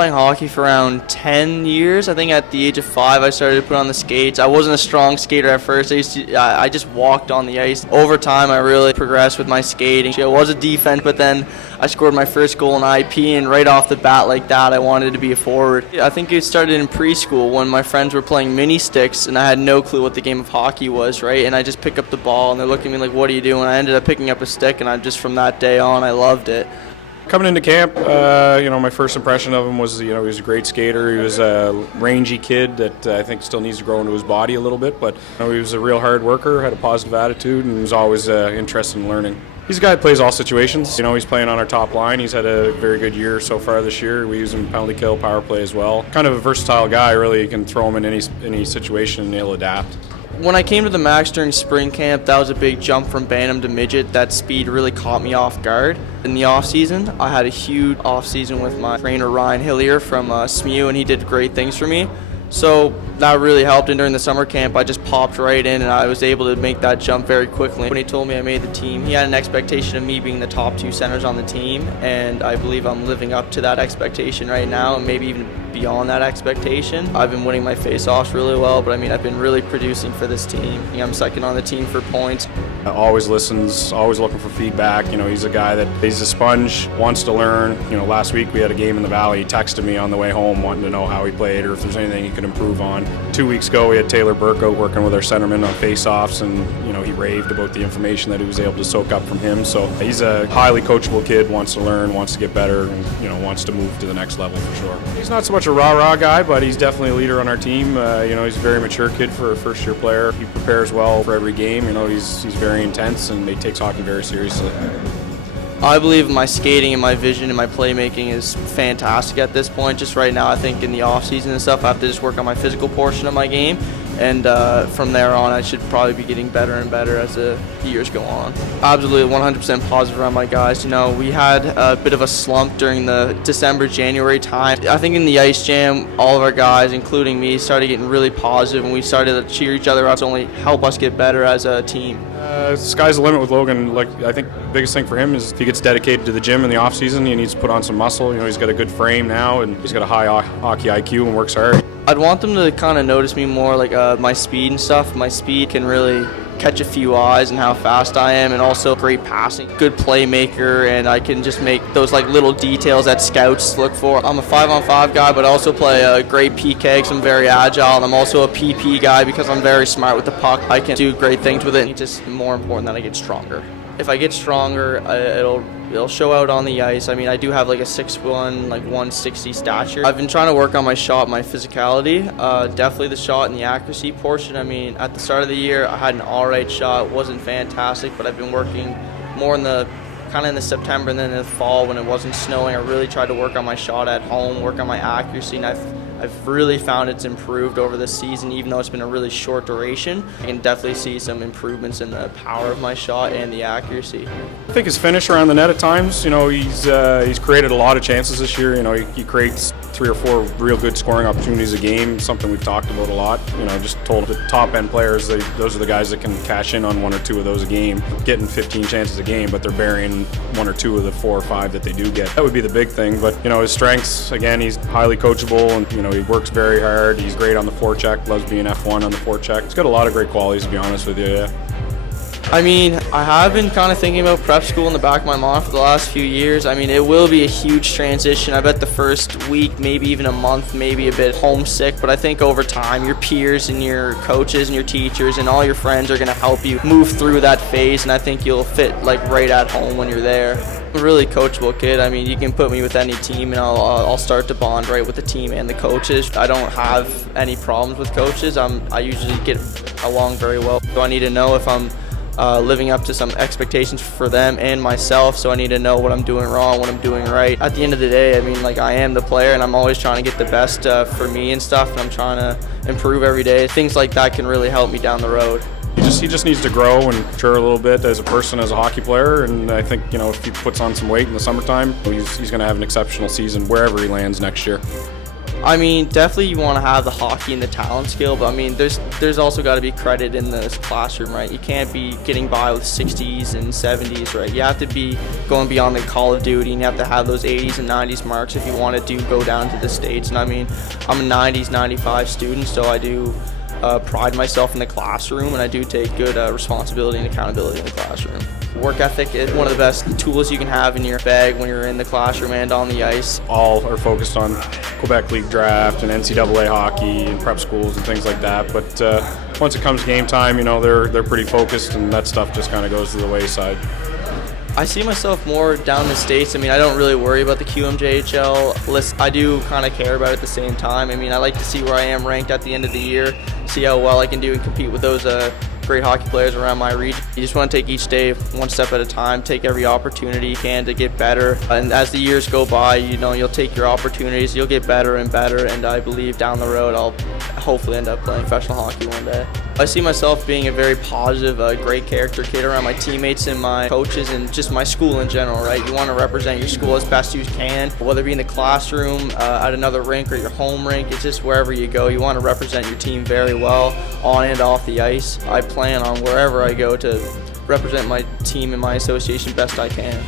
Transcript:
Playing hockey for around 10 years. I think at the age of 5 I started to put on the skates. I wasn't a strong skater at first. I just walked on the ice. Over time I really progressed with my skating. It was a defense, but then I scored my first goal in IP, and right off the bat like that I wanted to be a forward. I think it started in preschool when my friends were playing mini sticks and I had no clue what the game of hockey was, right? And I just pick up the ball and they're looking at me like, what are you doing? I ended up picking up a stick, and I just from that day on I loved it. Coming into camp, my first impression of him was, he was a great skater. He was a rangy kid that I think still needs to grow into his body a little bit, but he was a real hard worker, had a positive attitude, and was always interested in learning. He's a guy that plays all situations. He's playing on our top line. He's had a very good year so far this year. We use him penalty kill, power play as well. Kind of a versatile guy, really. You can throw him in any situation and he'll adapt. When I came to the Macs during spring camp, that was a big jump from Bantam to midget. That speed really caught me off guard. In the off-season, I had a huge off-season with my trainer Ryan Hillier from SMU, and he did great things for me. So that really helped, and during the summer camp I just popped right in and I was able to make that jump very quickly. When he told me I made the team, he had an expectation of me being the top 2 centers on the team, and I believe I'm living up to that expectation right now, and maybe even beyond that expectation. I've been winning my face-offs really well, but I've been really producing for this team. I'm second on the team for points. Always listens, always looking for feedback. He's a guy that he's a sponge, wants to learn. Last week we had a game in the Valley. He texted me on the way home wanting to know how he played or if there's anything he could improve on. 2 weeks ago we had Taylor Burke out working with our centerman on face-offs, and he raved about the information that he was able to soak up from him. So he's a highly coachable kid, wants to learn, wants to get better, and wants to move to the next level for sure. He's not so much a rah-rah guy, but he's definitely a leader on our team. He's a very mature kid for a first-year player. He prepares well for every game. He's very intense, and he takes hockey very seriously. I believe my skating and my vision and my playmaking is fantastic at this point. Just right now, I think in the off-season and stuff, I have to just work on my physical portion of my game, and from there on, I should probably be getting better and better as the years go on. Absolutely 100% positive around my guys. We had a bit of a slump during the December-January time. I think in the Ice Jam, all of our guys, including me, started getting really positive, and we started to cheer each other up to only help us get better as a team. Sky's the limit with Logan. I think the biggest thing for him is if he gets dedicated to the gym in the off season, he needs to put on some muscle. He's got a good frame now, and he's got a high hockey IQ and works hard. I'd want them to kind of notice me more, like my speed and stuff. My speed can really catch a few eyes and how fast I am, and also great passing, good playmaker, and I can just make those little details that scouts look for. I'm a 5-on-5 guy, but I also play a great PK because I'm very agile, and I'm also a PP guy because I'm very smart with the puck. I can do great things with it, and it's just more important that I get stronger. If I get stronger, it'll show out on the ice. I do have a 6'1", 160 stature. I've been trying to work on my shot, my physicality. Definitely the shot and the accuracy portion. At the start of the year, I had an alright shot. It wasn't fantastic, but I've been working more in the September and then in the fall when it wasn't snowing. I really tried to work on my shot at home, work on my accuracy, and I've really found it's improved over the season, even though it's been a really short duration. I can definitely see some improvements in the power of my shot and the accuracy. I think his finish around the net at times, he's created a lot of chances this year. He creates 3 or 4 real good scoring opportunities a game, something we've talked about a lot. Just told the top end players, those are the guys that can cash in on 1 or 2 of those a game, getting 15 chances a game, but they're burying 1 or 2 of the 4 or 5 that they do get. That would be the big thing, but his strengths, again, he's highly coachable, and he works very hard. He's great on the forecheck, loves being F1 on the forecheck. He's got a lot of great qualities, to be honest with you, yeah. I have been kind of thinking about prep school in the back of my mind for the last few years. It will be a huge transition. I bet the first week, maybe even a month, maybe a bit homesick, but I think over time, your peers and your coaches and your teachers and all your friends are going to help you move through that phase, and I think you'll fit right at home when you're there. I'm a really coachable kid. You can put me with any team, and I'll start to bond right with the team and the coaches. I don't have any problems with coaches. I usually get along very well. So I need to know if I'm living up to some expectations for them and myself, so I need to know what I'm doing wrong, what I'm doing right. At the end of the day, I am the player, and I'm always trying to get the best for me and stuff, and I'm trying to improve every day. Things like that can really help me down the road. He just needs to grow and mature a little bit as a person, as a hockey player, and I think if he puts on some weight in the summertime, he's going to have an exceptional season wherever he lands next year. I mean, definitely you want to have the hockey and the talent skill, but I mean, there's also got to be credit in the classroom, right? You can't be getting by with 60s and 70s, right? You have to be going beyond the Call of Duty, and you have to have those 80s and 90s marks if you want to go down to the States. And I mean, I'm a 90s, 95 student, so I do pride myself in the classroom, and I do take good responsibility and accountability in the classroom. Work ethic is one of the best tools you can have in your bag when you're in the classroom and on the ice. All are focused on Quebec League draft and NCAA hockey and prep schools and things like that. But once it comes game time, you know, they're pretty focused, and that stuff just kind of goes to the wayside. I see myself more down the States. I mean, I don't really worry about the QMJHL list. I do kind of care about it at the same time. I mean, I like to see where I am ranked at the end of the year, see how well I can do and compete with those great hockey players around my region. You just want to take each day one step at a time, take every opportunity you can to get better. And as the years go by, you know, you'll take your opportunities, you'll get better and better, and I believe down the road I'll hopefully end up playing professional hockey one day. I see myself being a very positive, great character kid around my teammates and my coaches and just my school in general, right? You want to represent your school as best you can, whether it be in the classroom, at another rink, or your home rink. It's just wherever you go, you want to represent your team very well on and off the ice. I plan on wherever I go to represent my team and my association best I can.